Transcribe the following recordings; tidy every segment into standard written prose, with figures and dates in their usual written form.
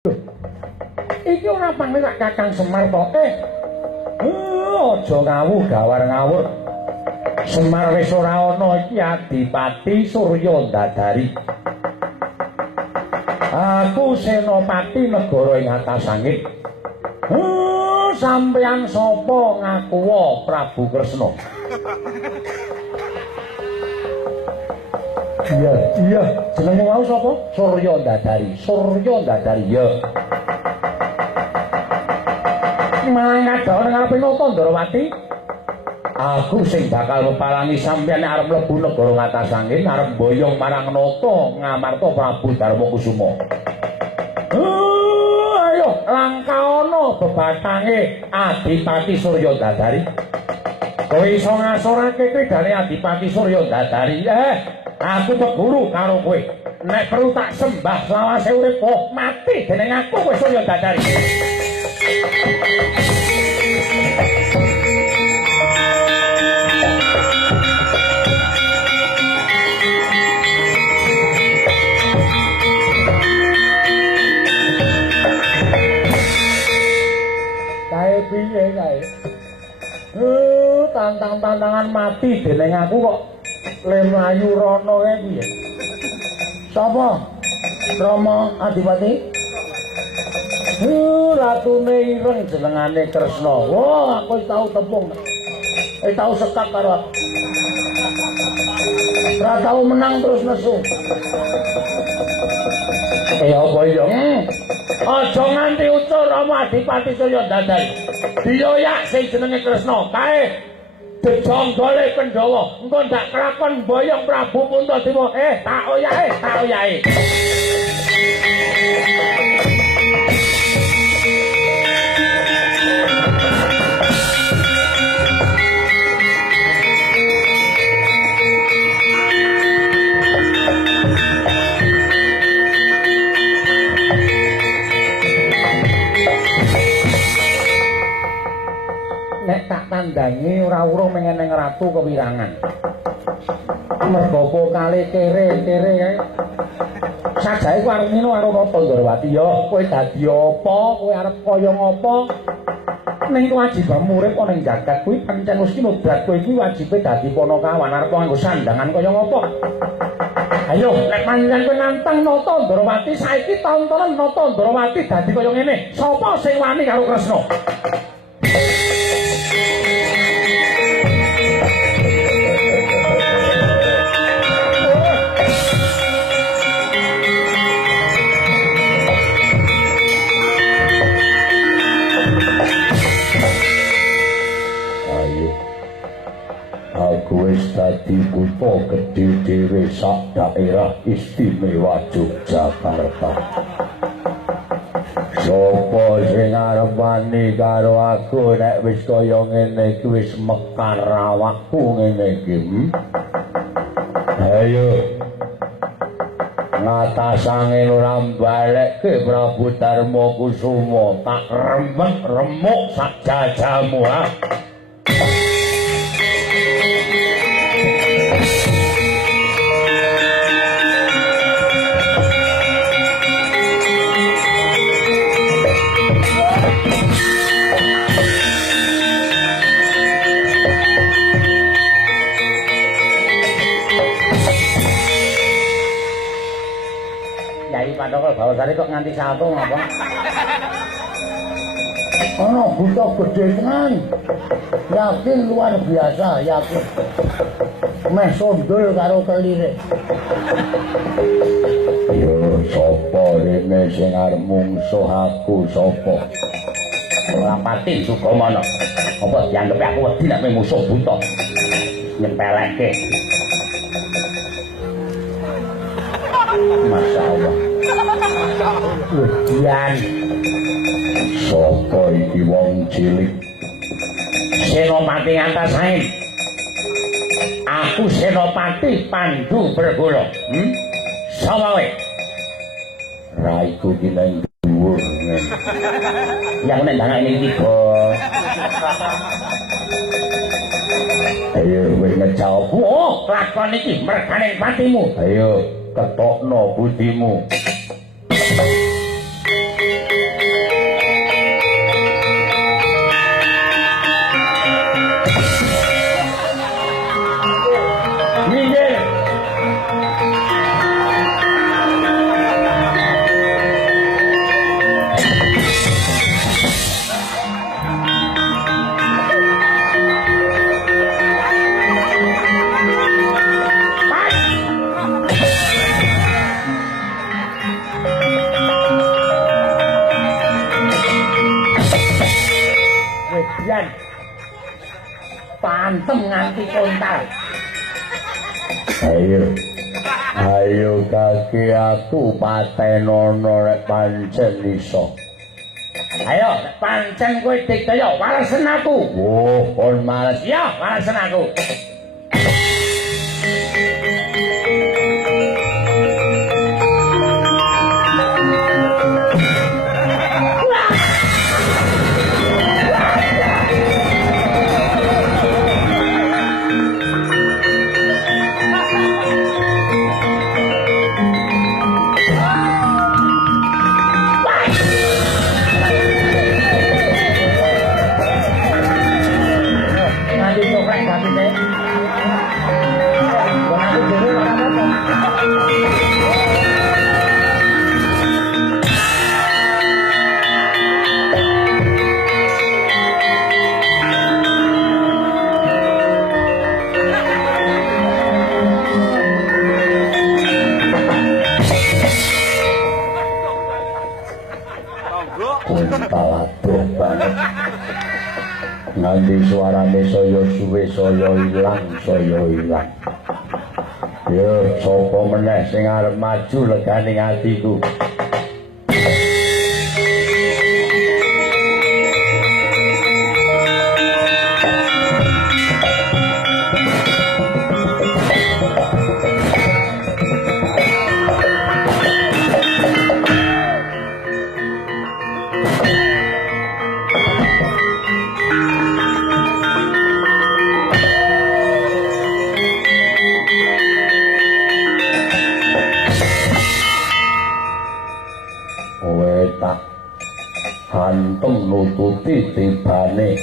Iki ora pangling Kakang Semar to. Aja ngawur gawar ngawur. Semar wis ora ana iki Adipati Surya Dadari. Aku senopati negara ing atas sangit. Sampeyan sapa ngakuwa Prabu Kresna? Iya, jenengmu mau sapa? Surya Dadari. Surya Dadari, ya. Mangkat dawa nang ngarepe nata Ndrawati. Aku sing bakal mepalangi sampeyan arep mlebu negara Ngatasangin, arep boyong marang nata ngamarta Prabu Darmakusuma. Ayo langkaono bebatange Adipati Surya Dadari. Kowe iso ngasorake kridane Adipati Surya Dadari. Aku meguru karo kowe. Nek perlu tak sembah selawase urip mati dening aku kowe Surya Dadari. Kae piye kae? Tantang-tantangan mati dening aku kok Lemayu Rono kae piye? Sapa? Rama Adipati? Ratune ireng jenengane Kresna. Wah, aku wis tau tepung. Tau sekat karo aku. Ora tau menang terus nesu. Apa iya? Aja nganti ucul Rama Adipati Surya Dadari. Diyoyak sing jenenge Kresna. Kae dejonggole Pandhawa. Engko ndak kelakon boyong Prabu Puntadewa. Tak oyake. Nek tak tandangi ora urung mengeneng ratu kewirangan. Mergo pokale kere kae. Sajae ku arep ngino karo Nata Ndrawati ya, kowe dadi apa? Kowe arep kaya ngapa? Ning kewajibanmu urip ana ing jagat kuwi pancen mesti nobrat kowe iki wajibe dadi Panakawan arep nganggo sandangan kaya ngapa? Ayo, nek panjenengan kowe nantang Nata Ndrawati saiki tontonan Nata Ndrawati dadi kaya ngene. Sapa sing wani karo Kresna? Wis dadi kutha gedhe dhewe sak daerah istimewa Yogyakarta. Sapa sing arep wani karo aku nek wis kaya ngene iki wis mekar awakku ngene iki. Ayo. Ngatasane ora balekke Prabu Darmakusuma, tak remuk sak jajamu ha. Padahal bawasane kok nganti satu ngapa? Ono buta gede tenan. Yakin luar biasa, yakin. Meh sondul karo kelire. Yo sapa rene sing arep mungsuh aku sapa? Ora pati Sukamana. Apa dianggep aku wedi nek musuh buta. Nyempelekke. Masyaallah. Ujian sapa iki wong cilik Senopati Antasain. Aku Senopati Pandu Bergolo. Sapa kowe? Raiku ki nang dhuwur. Yang nek ndang ini tiba. Ayo kowe ngejawab. Oh, lakon iki mergane patimu. Ayo ketokno budimu. biyen pantem nganti kontal. Ayo kaki aku patenono nek pancen iso. Ayo nek pancen kowe dikdaya walesen aku. Oh, kon males. Ya, walesen aku. Nganti suarane saya suwe saya ilang. Yo sapa meneh sing arep maju legane atiku. Nututi tibane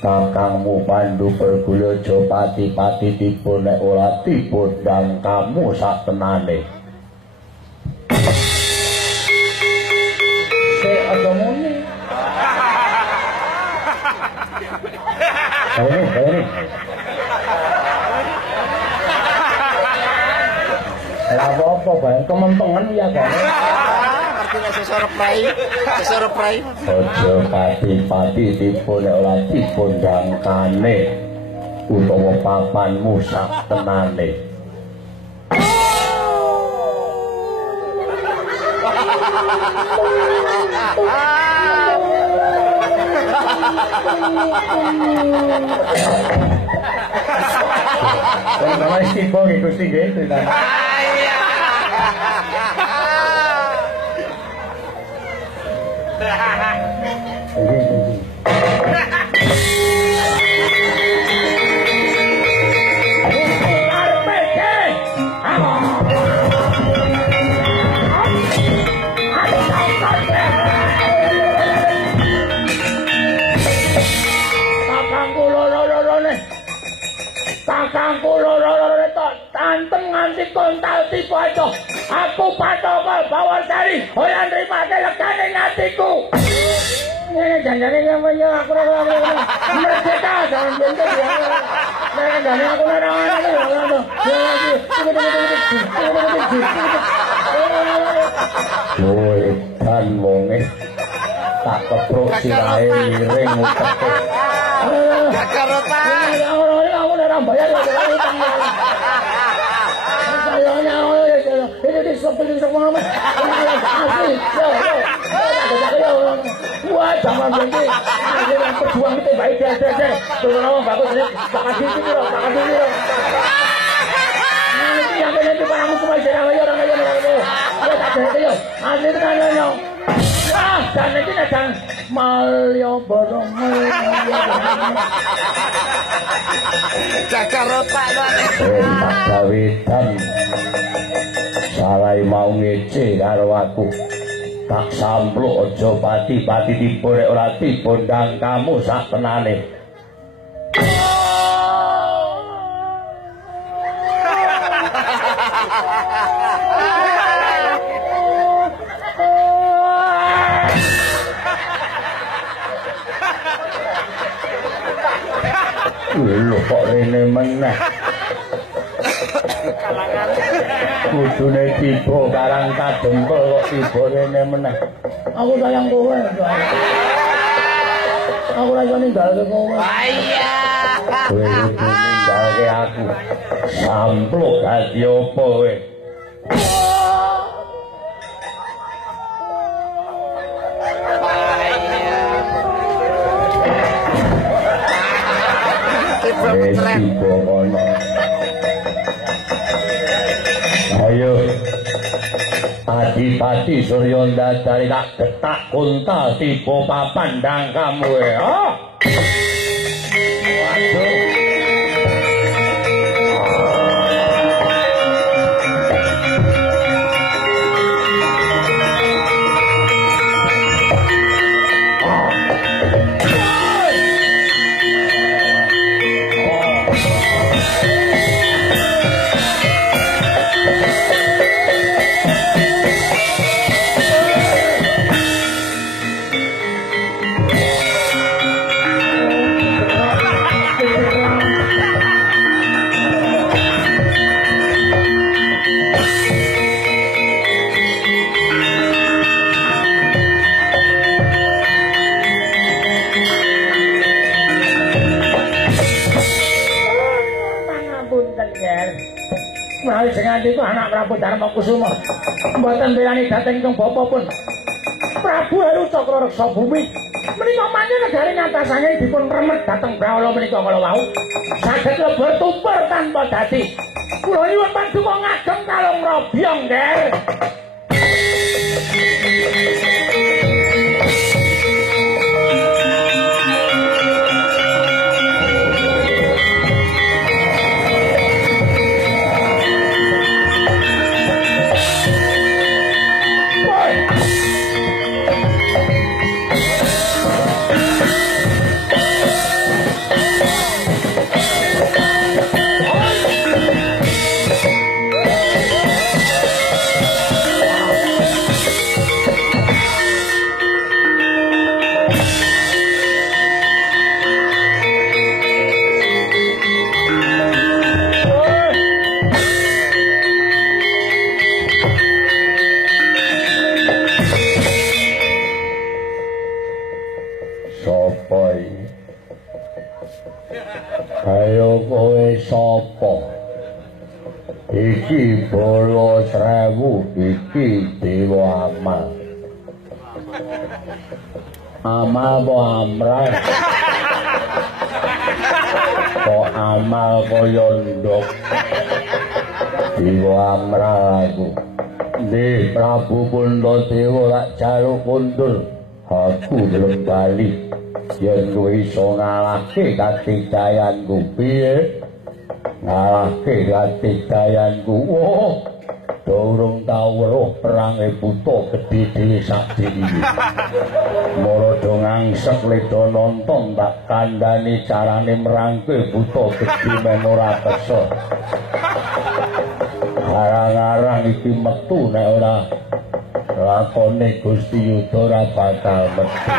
kakangmu Pandu Pergulya pati-pati tiba nek ora tiba ndang kamu sak tenane. Sik aja muni. Ini. Ora apa-apa bae kementengan ya kok. Sesore prai. Aja pati-pati tiba nek ora tiba ndangkane utawa papanmu sak tenane. Kalau istiqo Gusti nggih tenan. Kakangku loro-loro tok tantem nganti kontal tiba aja. Aku Pataka Bawasari ora nrimake legane atiku. Ngene janjane nyamanya aku ora merdeka jangan jeneng ya. Nek jane aku ora ngono. Woi, kan wonge tak keprok sirahe miring uteke. Kakarota. Ora bayar ya. Sayangnya ini disebut semua. Wah, jangan berhenti. Ini pejuang itu baik aja. Terus bagus ini. Makasih dulu. Nanti yang ini kamu cuma jalan aja orang aja. Ayo tak berhenti yo. Asli tekan yo. Ah, dan iki nang Malioboro. Jakarta tak gawedan. Salai mau ngece karo aku. Tak sampluk aja pati-pati tiba nek ora tiba ndang kamu sak tenane. Lho kok rene meneh. Kudune tiba karang kadempel kok tiba rene meneh. Aku sayang kowe. Aku ora iso ninggalke kowe. Iya. Kowe kudu ninggalke aku. Sampluk dadi apa kowe? Ayo Adipati Suryanda dari tak getak kuntal tiba papan kamu oh. Waduh menawi dengan itu anak Prabu Darma Kusuma mboten belani dateng kang bapa pun Prabu Heru Cakra Reksa Bumi menika manjen negari ngatasane dipun remet dateng Brawala menika kala wau saged lebur tumpur tanpa dadi kula nyuwun panduka ngagem kalong robyong nggih. Ayo kowe sapa? Iki Bala Srewu, iki Dewa Amal. Amal apa amrah? Kok amal kaya ndok? Dewa Amrah aku. Nggih, Prabu Puntadewa tak jaluk kondur. Aku belum bali. Yen kowe iso ngalahke katidayanku piye? Ngalahke katidayanku. Oh, durung tau weruh perange buta gedhe dhewe sakjane iki. Mara do ngangsek leda nonton tak kandhani carane merangke buta gedhe men ora kesa. Arang-arang iki metu nek ora lakone Gusti Yudha ora bakal metu.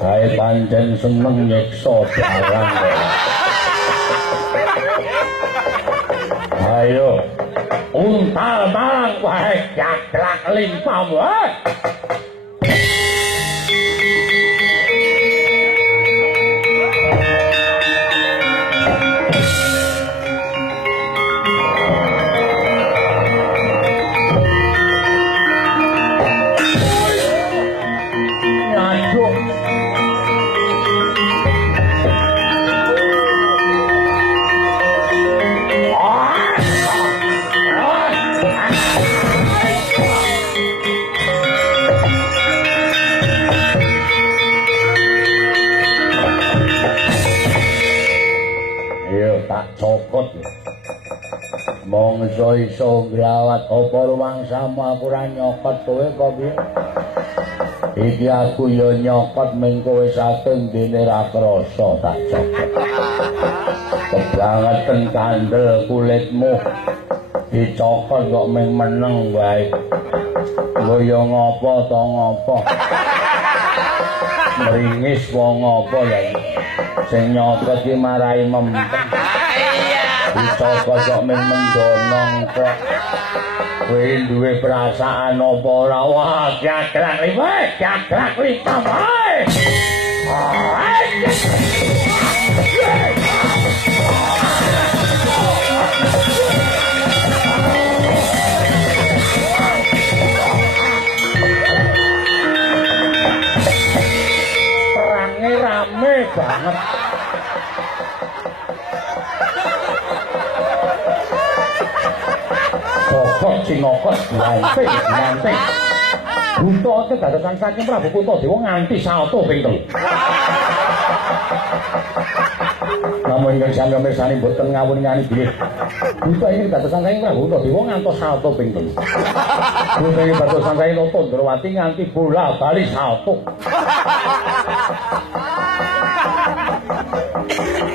Saya pancen seneng nyeksa barang. Ayo, untal barang wae gaglak limpamu. Cokot mongso iso grawat apa rumangsamu aku ora nyokot kowe kok piye iki aku ya nyokot ming kowe saking dene ra krasa tak cokot kebangetan kandel kulitmu dicokot kok ming meneng wae ngoyo ngopo to ngopo meringis wong apa ya sing nyokot ki marai mempeng dicokot kok ming mendonong kok kowe duwe perasaan apa ora wah gaglak wae Perangnya rame banget. Bokok sinokot dilanting. Buta kedadosan saking Prabu Kuntadewa nganti salto ping 3. Namun ingkang sami mirsani boten ngawuni-ngani bilih. Buta iki kedadosan saking Prabu Kuntadewa ngantos salto ping 3. Buta iki kedadosan saking Tandrawati nganti bola-bali salto.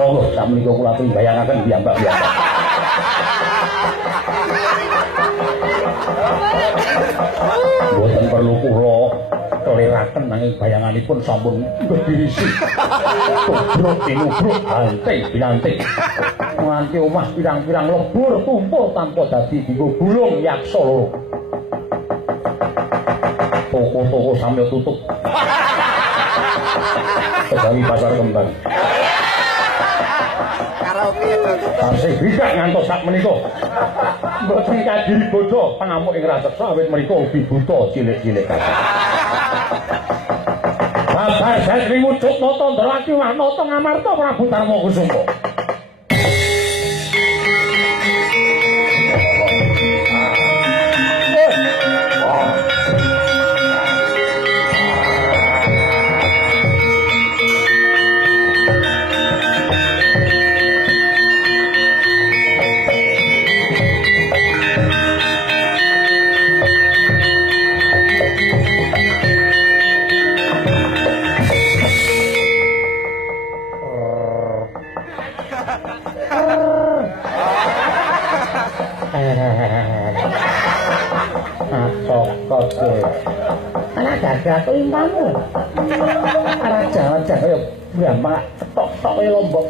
Monggo sakmenika kula aturi bayangaken piyambak-piyambak. Boten perlu kula keliraken nanging bayanganipun sampun ngedirisi. Tubruk tinubruk anting-binanting. Nganti omah pirang-pirang lebur tumpul tanpa dadi dienggo bulung yaksa loro. Toko-toko samya tutup. Kejawi pasar kembang. Tasih bidak ngantos sak menika. Mboten kadiri bodho pangamuk ing raseksa awit mriku ugi buta cilik-cilik kabeh. Babar Sri Wucuk Nata Ndrawati Wanata Ngamarta Prabu Darma Kusuma. Anak gagah kelimpamu. Arah jalan-jalan kaya gampang tok-tok lombok.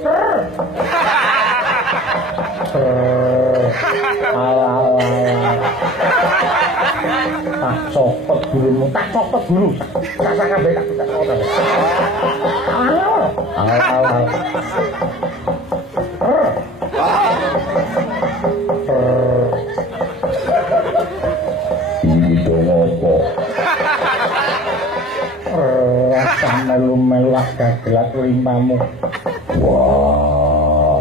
Ala-ala. Tak copot dulumu, tak copot dulu. Sasa kabeh tak copot. Ala-ala. Rasa melu-melu gagelat limpamu. Wah,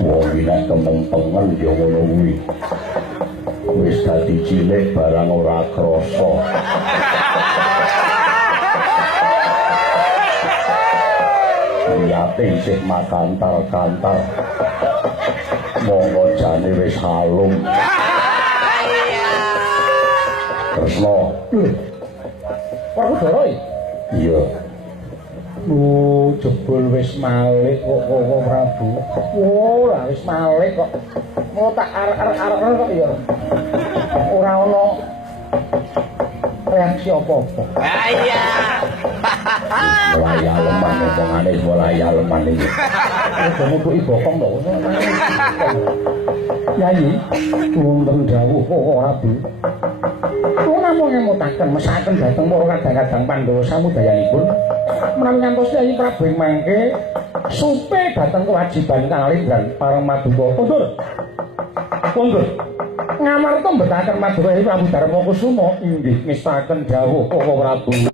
wong iki nek kemeng-pengen ya ngono kuwi. Wis dadi cilik barang ora krasa. Liyate isih makantar-kantar. Monggo jane wis halung. Tresno. Prabu Dara iki? Iya. Jebul wis malik kok Prabu. Lah wis malik kok. Mau tak arek-arek kok ya. Ora ono reaksi apa-apa. Ah iya. Mulai aleman omongane mulai aleman iki. Wis metu bokong to. Yayi, wonten dawuh kok Prabu. Namung ngemutaken mesaken dhateng para kadang-kadang Pandhawa samudayanipun menawi ngantos Yayi Prabu ing mangke supe dhateng kewajiban kalindran pareng maduka kondur. Kondur. Ngamarta mbetahaken maduka Prabu Darma Kusuma inggih ngestaken dawuh Koko Prabu.